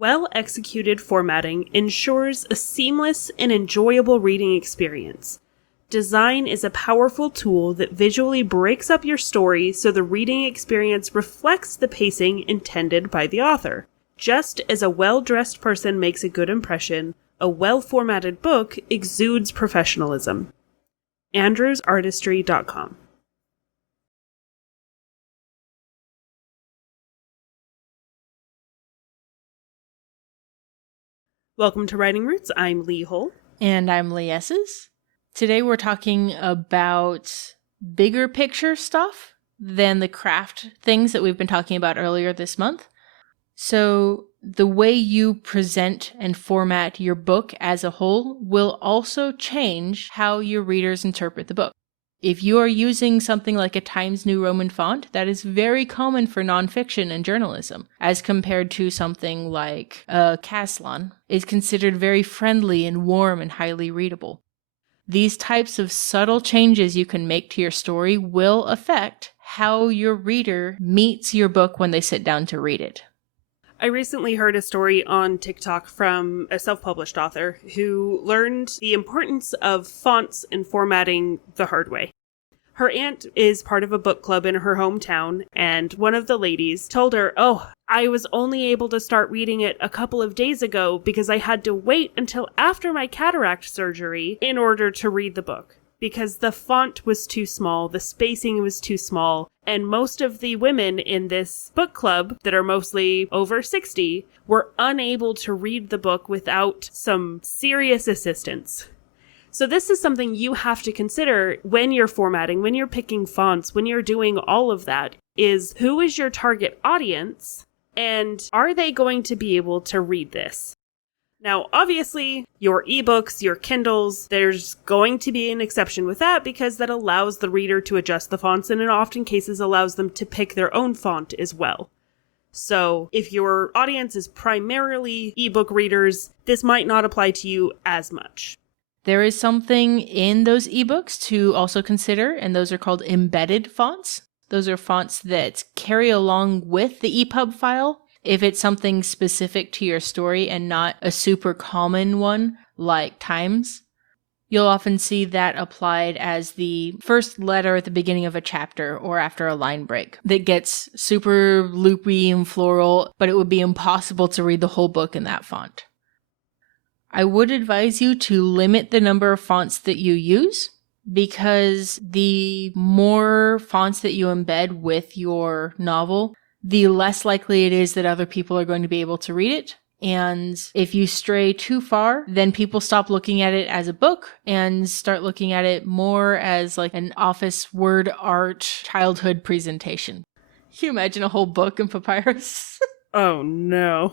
Well-executed formatting ensures a seamless and enjoyable reading experience. Design is a powerful tool that visually breaks up your story so the reading experience reflects the pacing intended by the author. Just as a well-dressed person makes a good impression, a well-formatted book exudes professionalism. andrewsartistry.com. Welcome to Writing Roots. I'm Lee Hull. And I'm Lee Esses. Today we're talking about bigger picture stuff than the craft things that we've been talking about earlier this month. So the way you present and format your book as a whole will also change how your readers interpret the book. If you are using something like a Times New Roman font, that is very common for nonfiction and journalism, as compared to something like Caslon, is considered very friendly and warm and highly readable. These types of subtle changes you can make to your story will affect how your reader meets your book when they sit down to read it. I recently heard a story on TikTok from a self-published author who learned the importance of fonts and formatting the hard way. Her aunt is part of a book club in her hometown, and one of the ladies told her, I was only able to start reading it a couple of days ago because I had to wait until after my cataract surgery in order to read the book. Because the font was too small, the spacing was too small, and most of the women in this book club, that are mostly over 60, were unable to read the book without some serious assistance. So this is something you have to consider when you're formatting, when you're picking fonts, when you're doing all of that, is who is your target audience, and are they going to be able to read this? Now, obviously, your ebooks, your Kindles, there's going to be an exception with that because that allows the reader to adjust the fonts and in often cases allows them to pick their own font as well. So if your audience is primarily ebook readers, this might not apply to you as much. There is something in those ebooks to also consider, and those are called embedded fonts. Those are fonts that carry along with the EPUB file. If it's something specific to your story and not a super common one like Times, you'll often see that applied as the first letter at the beginning of a chapter or after a line break that gets super loopy and floral, but it would be impossible to read the whole book in that font. I would advise you to limit the number of fonts that you use, because the more fonts that you embed with your novel, the less likely it is that other people are going to be able to read it. And if you stray too far, then people stop looking at it as a book and start looking at it more as like an office word art childhood presentation. Can you imagine a whole book in papyrus? Oh no.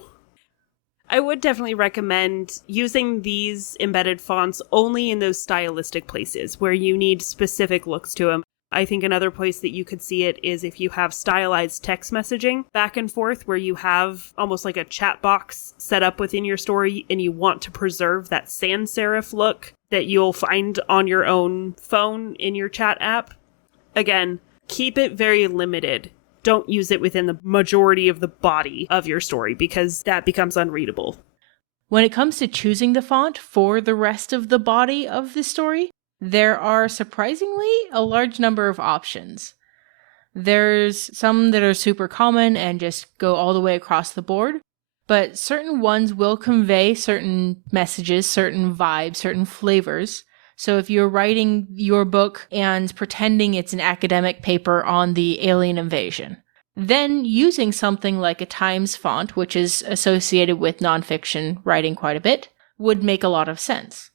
I would definitely recommend using these embedded fonts only in those stylistic places where you need specific looks to them. I think another place that you could see it is if you have stylized text messaging back and forth where you have almost like a chat box set up within your story and you want to preserve that sans serif look that you'll find on your own phone in your chat app. Again, keep it very limited. Don't use it within the majority of the body of your story because that becomes unreadable. When it comes to choosing the font for the rest of the body of the story, there are surprisingly a large number of options. There's some that are super common and just go all the way across the board, but certain ones will convey certain messages, certain vibes, certain flavors. So if you're writing your book and pretending it's an academic paper on the alien invasion, then using something like a Times font, which is associated with nonfiction writing quite a bit, would make a lot of sense.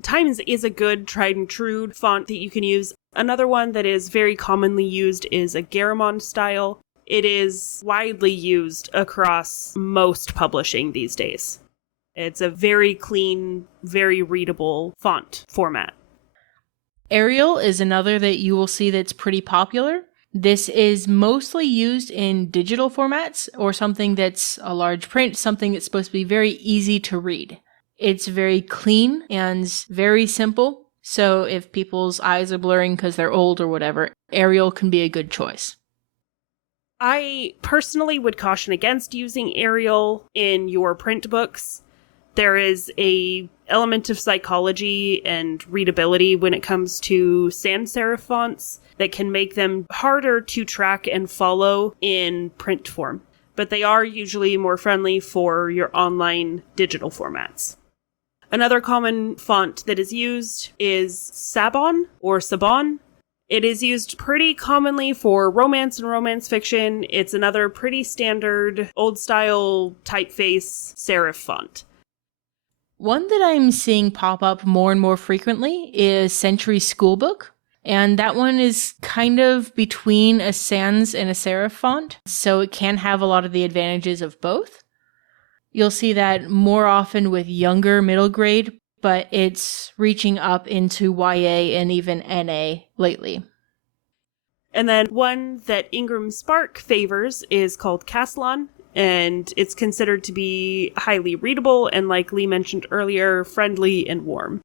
Times is a good tried and true font that you can use. Another one that is very commonly used is a Garamond style. It is widely used across most publishing these days. It's a very clean, very readable font format. Arial is another that you will see that's pretty popular. This is mostly used in digital formats or something that's a large print, something that's supposed to be very easy to read. It's very clean and very simple, so if people's eyes are blurring because they're old or whatever, Arial can be a good choice. I personally would caution against using Arial in your print books. There is a element of psychology and readability when it comes to sans serif fonts that can make them harder to track and follow in print form. But they are usually more friendly for your online digital formats. Another common font that is used is Sabon or Sabon. It is used pretty commonly for romance and romance fiction. It's another pretty standard old-style typeface serif font. One that I'm seeing pop up more and more frequently is Century Schoolbook. And that one is kind of between a sans and a serif font, so it can have a lot of the advantages of both. You'll see that more often with younger middle grade, but it's reaching up into YA and even NA lately. And then one that Ingram Spark favors is called Castellan, and it's considered to be highly readable and, like Lee mentioned earlier, friendly and warm.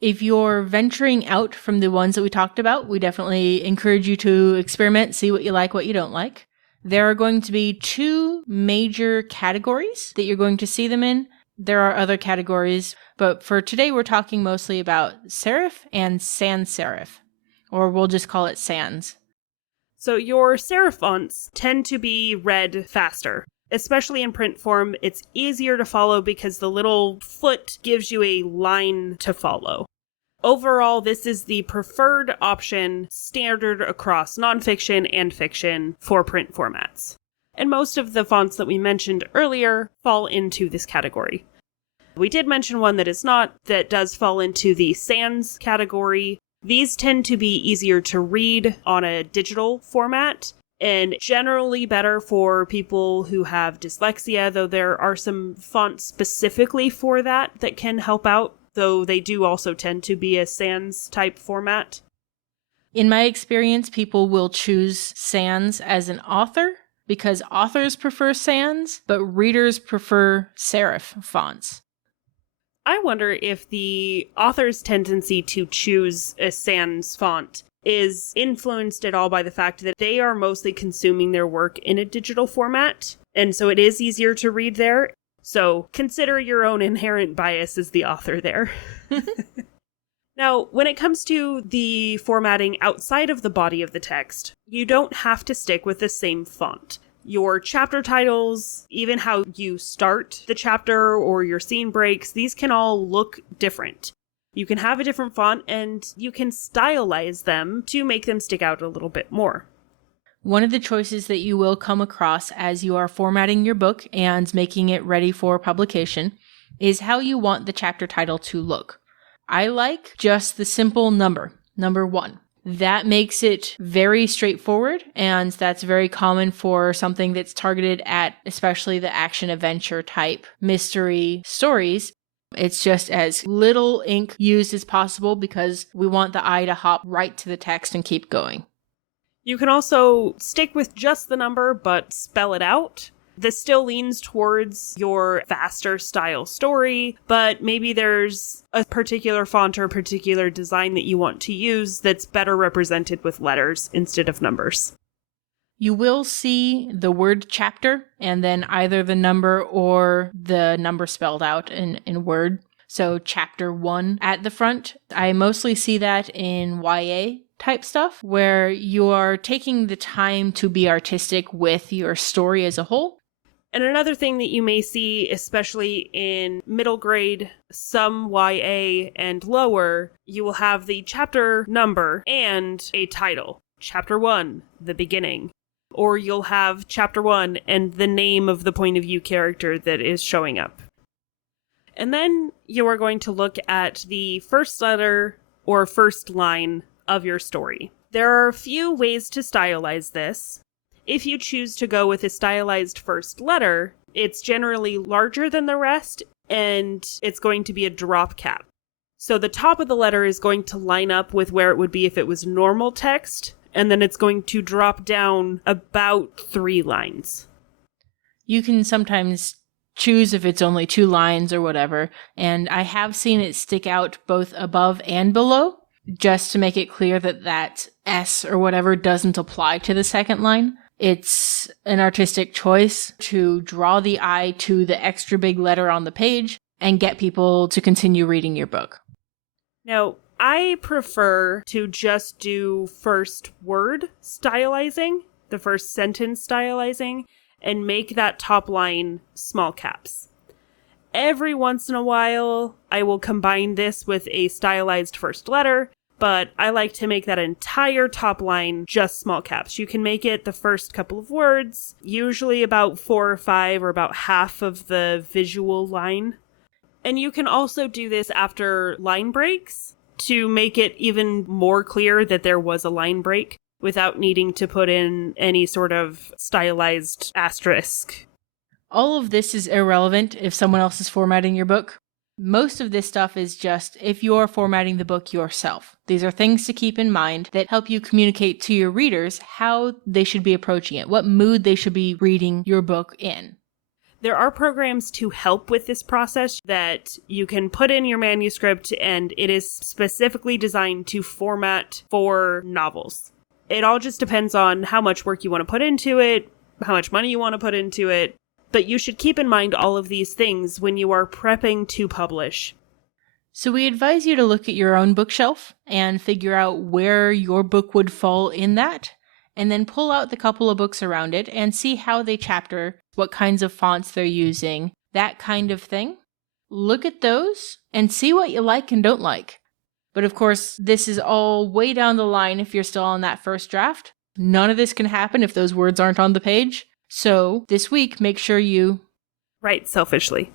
If you're venturing out from the ones that we talked about, we definitely encourage you to experiment, see what you like, what you don't like. There are going to be 2 major categories that you're going to see them in. There are other categories, but for today we're talking mostly about serif and sans serif, or we'll just call it sans. So your serif fonts tend to be read faster. Especially in print form, it's easier to follow because the little foot gives you a line to follow. Overall, this is the preferred option standard across nonfiction and fiction for print formats. And most of the fonts that we mentioned earlier fall into this category. We did mention one that is not, that does fall into the sans category. These tend to be easier to read on a digital format, and generally better for people who have dyslexia, though there are some fonts specifically for that can help out, though they do also tend to be a sans type format. In my experience, people will choose sans as an author because authors prefer sans, but readers prefer serif fonts. I wonder if the author's tendency to choose a sans font is influenced at all by the fact that they are mostly consuming their work in a digital format, and so it is easier to read there. So consider your own inherent bias as the author there. Now, when it comes to the formatting outside of the body of the text, you don't have to stick with the same font. Your chapter titles, even how you start the chapter or your scene breaks, these can all look different. You can have a different font and you can stylize them to make them stick out a little bit more. One of the choices that you will come across as you are formatting your book and making it ready for publication is how you want the chapter title to look. I like just the simple number 1. That makes it very straightforward, and that's very common for something that's targeted at especially the action-adventure type mystery stories. It's just as little ink used as possible because we want the eye to hop right to the text and keep going. You can also stick with just the number, but spell it out. This still leans towards your faster style story, but maybe there's a particular font or a particular design that you want to use that's better represented with letters instead of numbers. You will see the word chapter and then either the number or the number spelled out in Word. So chapter 1 at the front. I mostly see that in YA type stuff where you are taking the time to be artistic with your story as a whole. And another thing that you may see, especially in middle grade, some YA and lower, you will have the chapter number and a title. Chapter 1, the beginning. Or you'll have chapter 1 and the name of the point of view character that is showing up. And then you are going to look at the first letter or first line of your story. There are a few ways to stylize this. If you choose to go with a stylized first letter, it's generally larger than the rest, and it's going to be a drop cap. So the top of the letter is going to line up with where it would be if it was normal text, and then it's going to drop down about 3 lines. You can sometimes choose if it's only 2 lines or whatever, and I have seen it stick out both above and below, just to make it clear that that S or whatever doesn't apply to the second line. It's an artistic choice to draw the eye to the extra big letter on the page and get people to continue reading your book. Now, I prefer to just do first word stylizing, the first sentence stylizing, and make that top line small caps. Every once in a while, I will combine this with a stylized first letter, but I like to make that entire top line just small caps. You can make it the first couple of words, usually about 4 or 5 or about half of the visual line. And you can also do this after line breaks to make it even more clear that there was a line break without needing to put in any sort of stylized asterisk. All of this is irrelevant if someone else is formatting your book. Most of this stuff is just if you're formatting the book yourself. These are things to keep in mind that help you communicate to your readers how they should be approaching it, what mood they should be reading your book in. There are programs to help with this process that you can put in your manuscript, and it is specifically designed to format for novels. It all just depends on how much work you want to put into it, how much money you want to put into it. But you should keep in mind all of these things when you are prepping to publish. So we advise you to look at your own bookshelf and figure out where your book would fall in that, and then pull out the couple of books around it and see how they chapter, what kinds of fonts they're using, that kind of thing. Look at those and see what you like and don't like. But of course, this is all way down the line if you're still on that first draft. None of this can happen if those words aren't on the page. So this week, make sure you Write selfishly.